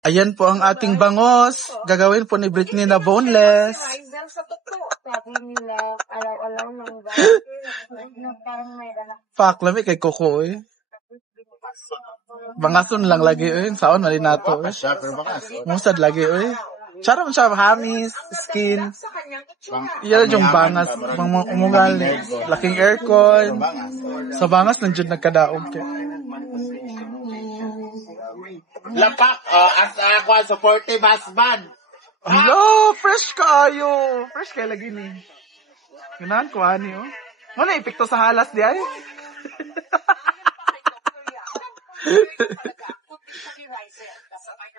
Ayan po ang ating bangos. Gagawin po ni Britney na boneless. Sabi nila, alaw-alaw ng parang may Fuck, lami kay Coco eh. Bangason lang lagi eh. Saon mali nato eh. Musad lagi eh. Chara man siya, hamis, skin. Yan yung bangas. Mga umugal. Laking aircon. Sa bangas nandiyan nagkadaog. Lapak, as ako ang supportive husband. Hello, fresh kayo. Fresh kayo lagi ni. Ganahan ko ani oh. Wala epekto sa halas di ay.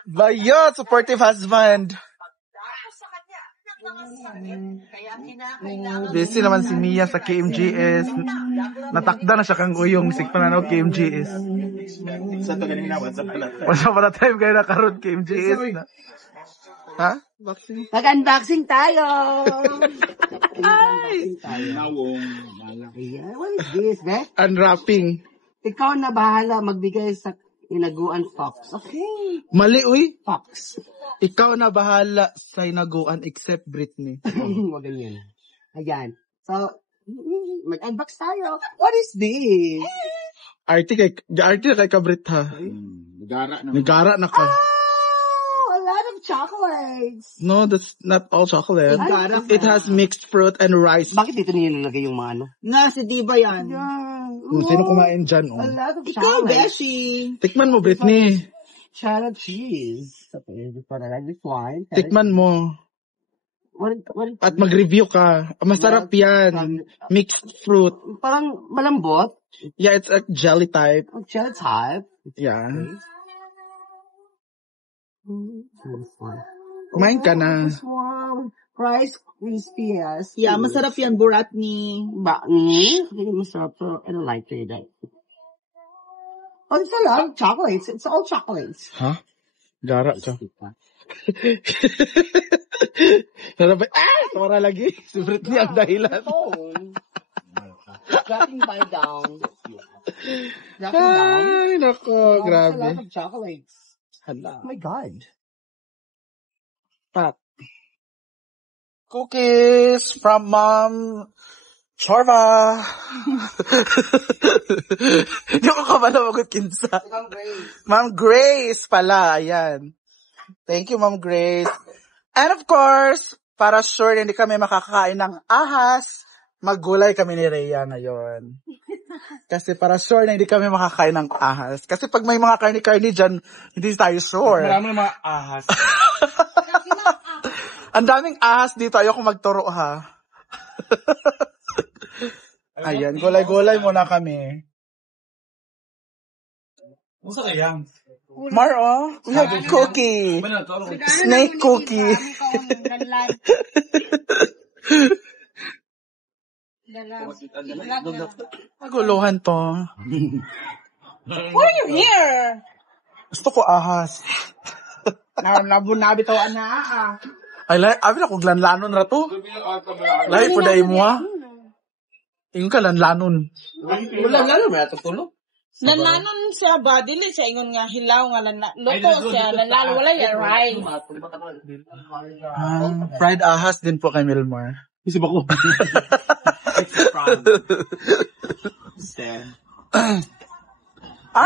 Bayot, supportive husband. Busy naman si Mia sa KMGS. Natakda na siya kang uyong sig pananaw KMGS. Sa to ganing na WhatsApp pala. Wala pa na time kayo nakaroon KMGS na. Ha? Boxing? Mag-unboxing tayo! Ay! What is this, be? Unwrapping. Ikaw na bahala magbigay sa inaguan Fox. Okay. Mali, uy. Fox. Ikaw na bahala sa inaguan except Britney. Huwag ganyan. Ayan. So, mag-unbox tayo. What is this? Arte kay kabrit ha. Nagara na ka. Oh, a lot of chocolates. No, that's not all chocolate. Ay, It has mixed fruit and rice. Bakit dito nilalagay yung mga ano? Nga, si Diva yan. Sino kumain dyan? A Oh? lot of Ikaw, chocolates. Beshi. Tikman mo, Britney. Cheddar cheese. Okay, para like this wine. Tikman mo. What At mag-review ka. Masarap yan. Mixed fruit. parang malambot. Yeah, it's a jelly type. Cheddar type. Yeah. Kumain ka na. This one. Rice Krispies. Yeah, masarap yan, burat ni... Hindi masarap. So, I don't like it. Oh, it's a lot of chocolates. It's all chocolates. Ha? Gara ka. Sarap. Tawara lagi. Si Britney ang dahilan. Dropping by down. Dropping down. Ay, nako. Oh, it's a lot Grabe. of chocolates. Hala. Oh my God. Pat. Cookies from Mom Chorva. Hindi ko kabala magod kinsa. Ma'am Grace pala. Ayan. Thank you, Ma'am Grace. And of course, para sure hindi kami makakain ng ahas, maggulay kami ni Rhea ngayon. Kasi para sure na hindi kami makakain ng ahas. Kasi pag may mga karni-karni dyan, hindi tayo sure. Marami mga ahas. Ang daming ahas dito. Ayoko magturo, ha? Ayan, gulay-gulay muna kami. Musa kayang? Maro, we have cookie. Snake cookie. Maguluhan to. Why are you here? Gusto ko ahas. Nabitaw na Ay, abi na kung lanlanon na to. Lahi po dahil mo, ha? Ingon ka lanlanon. Wala nga naman ito tulog. Nananon siya ba? Dili siya ingon nga hilaw nga luto siya. Nanalo wala yan, right? Fried ahas din po kay Milmar. Isip ako.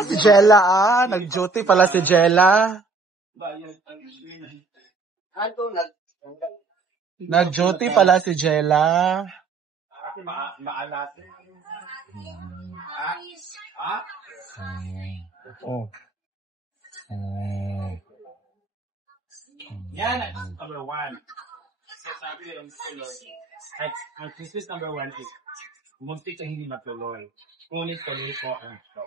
Si Jella, nag-duty pala si Jella. Nag-duty pala si Jella. Oh. Yan, number one. Sabi yung tuloy. Ang thesis number one is, muntik na hindi matuloy. Ngunit tuloy po ang show.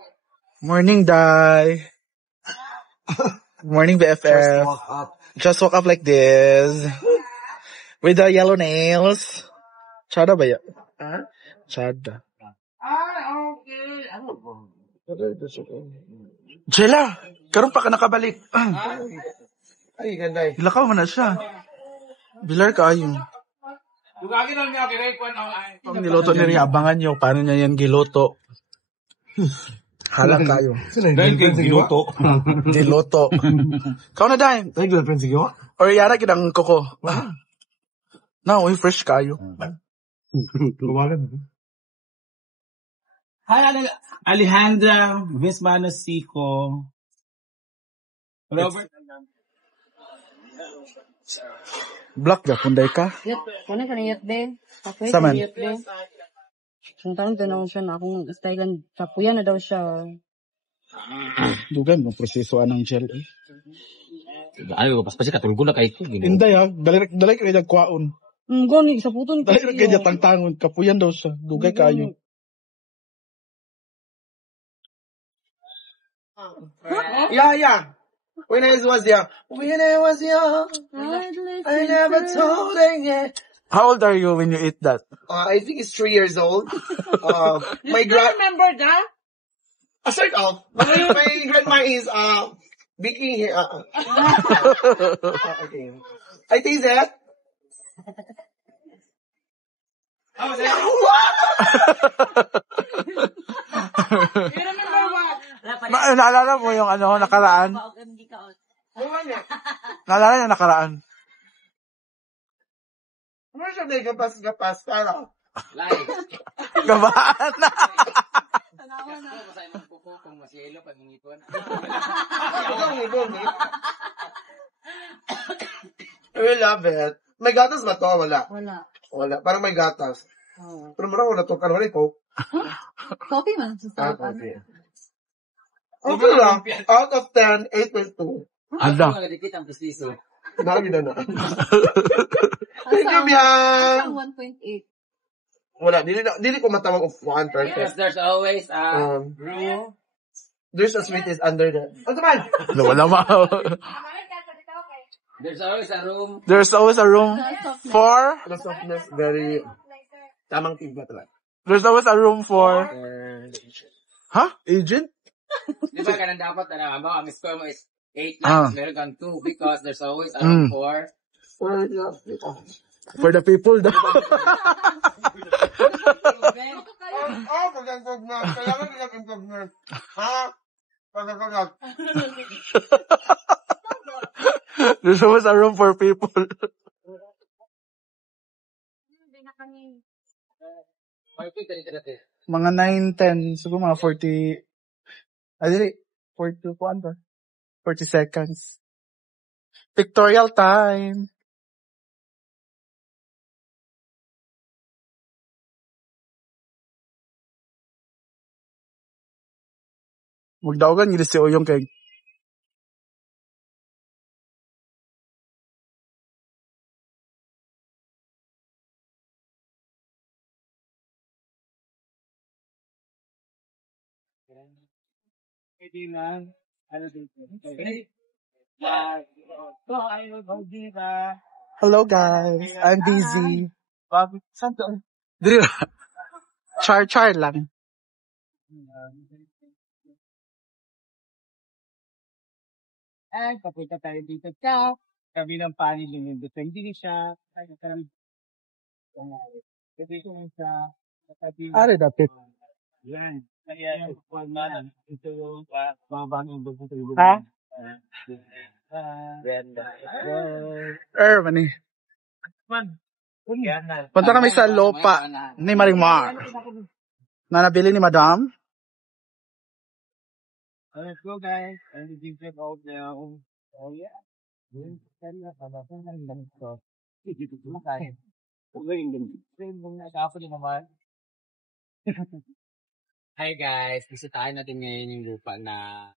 Morning, Dai. Morning, BFF. Just woke up like this. With the yellow nails. Chada ba yan? Chada. Jella! Karoon pa ka nakabalik. Ay, ganda eh. Hilakaw mo na siya. Bilar ka ayun. Lugagin lang niya, kiray ko ano. Pag niloto ni Ria, abangan nyo paano niya yan giloto. Halang kayo. Dahil kay giluto. Diloto. Kau na dahil. Dahil girlfriend sigaw? Or yara kinang koko. Na, uy, fresh kayo. Lumagan. Hi, Alejandra, Miss Manosico. Robert. Black ga, kunday ka. Yat, kung ka na yat be. Kapoy, Saman. yat be. Suntaron tanong siya na akong stylean. Kapuya na daw siya. Dugan mo, proseso anang gel eh. Ayo, pas pasti katulgo na kay ko. Inday ha, dalay kayo nagkwaon. Gani, sa puton Dalay kayo tangtangon, kapuyan daw siya. Dugay kayo. Yeah. When I was young, I never told her yet. How old are you when you eat that? I think it's 3 years old. My Do you remember that? sort of. My grandma is baking here. Okay. I taste that. You remember what? Naalala mo yung nakaraan? Naalala yung nakaraan? Ano siya na gapas? Ano? Gabaan na. I love it. May gatas ba to? Wala. Wala. Parang may gatas. Oh. Pero marang wala to. Wala ito. Coffee man. Okay. Okay lang. Out of 10, 8.2. Ada. Marami na. Thank you, Bian. 1.8. Wala. Dili ko matawag of 1 Yes, there's always room. There's a sweet is under the... Ano man? Wala ma. There's always a room. There's always a room for... The softness, very... Tamang tiba talaga. There's always a room for... Huh? Agent? Di ba ganun dapat, ang score mo is 8 Ah. lang, meron kang 2 because there's always a room for... For the people daw. Pagkagod na. Kailangan nila improvement. Ha? Pagkagod. There's always a room for people. Mga 9, 10, siguro mga 40, dili, 42, kuan ba? 40 seconds. Pictorial time. Magdaogan gid si Oyong kay Pwede na. Ano dito? hello guys, I'm busy. Saan to? Dili ra. Char lang. Papunta tayo dito sa kabilang panig yung hindi siya. Pwede ko sa Are dapit. yan. Kaya yung man ito yung mga bagong dito yung Ha? Mani. man. Punta kami sa Lopa ni Marimar. Na nabili ni Madam. Let's go guys. And the drink out now. Oh yeah. Hi guys, bisitahin natin ngayon yung lupa na